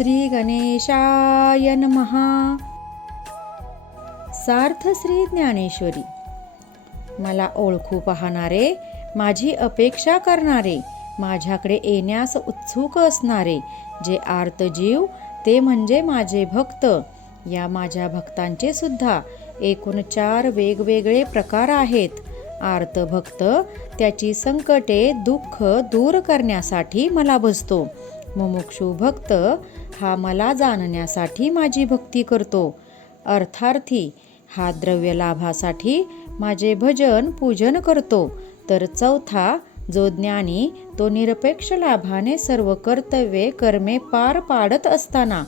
श्री गणेशाय नमः. सार्थ श्री ज्ञानेश्वरी. मला ओळखू पाहणारे, माझी अपेक्षा करणारे, माझ्याकडे येण्यास उत्सुक असणारे जे आर्त जीव, ते म्हणजे माझे भक्त. या माझ्या भक्तांचे सुद्धा एकूण 4 वेगवेगळे प्रकार आहेत. आर्त भक्त त्याची संकटे दुःख दूर करण्यासाठी मला भजतो. मुमुक्षु भक्त हा मला जाणण्यासाठी माझी भक्ती करतो. अर्थार्थी हा द्रव्य लाभासाठी माझे भजन पूजन करतो. तर चौथा जो ज्ञानी, तो निरपेक्ष लाभाने सर्व कर्तव्ये कर्मे पार पाडत असताना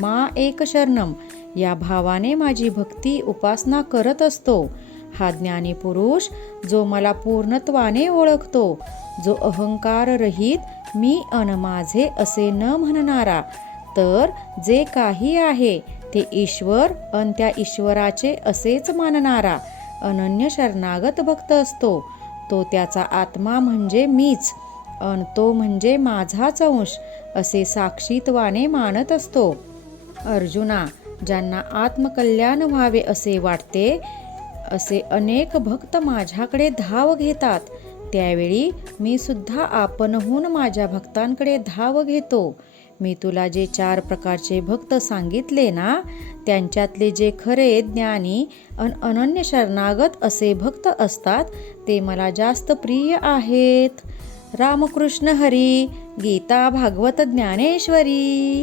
मा एक शरणम या भावाने माझी भक्ती उपासना करत असतो. हा ज्ञानी पुरुष जो मला पूर्णत्वाने ओळखतो, जो अहंकार रहित मी अन माझे असे न म्हणणारा, तर जे काही आहे ते ईश्वर अन त्या ईश्वराचे असेच मानणारा अनन्य शरणागत भक्त असतो. तो त्याचा आत्मा म्हणजे मीच अन तो म्हणजे माझाच अंश असे साक्षीत्वाने मानत असतो. अर्जुना, ज्यांना आत्मकल्याण व्हावे असे वाटते, असे अनेक भक्त माझ्याकडे धाव घेतात. त्यावेळी मी सुद्धा आपणहून माझ्या भक्तांकडे धाव घेतो. मी तुला जे 4 प्रकारचे भक्त सांगितले ना, त्यांच्यातले जे खरे ज्ञानी अनन्य शरणागत असे भक्त असतात, ते मला जास्त प्रिय आहेत. रामकृष्ण हरी. गीता भागवत ज्ञानेश्वरी.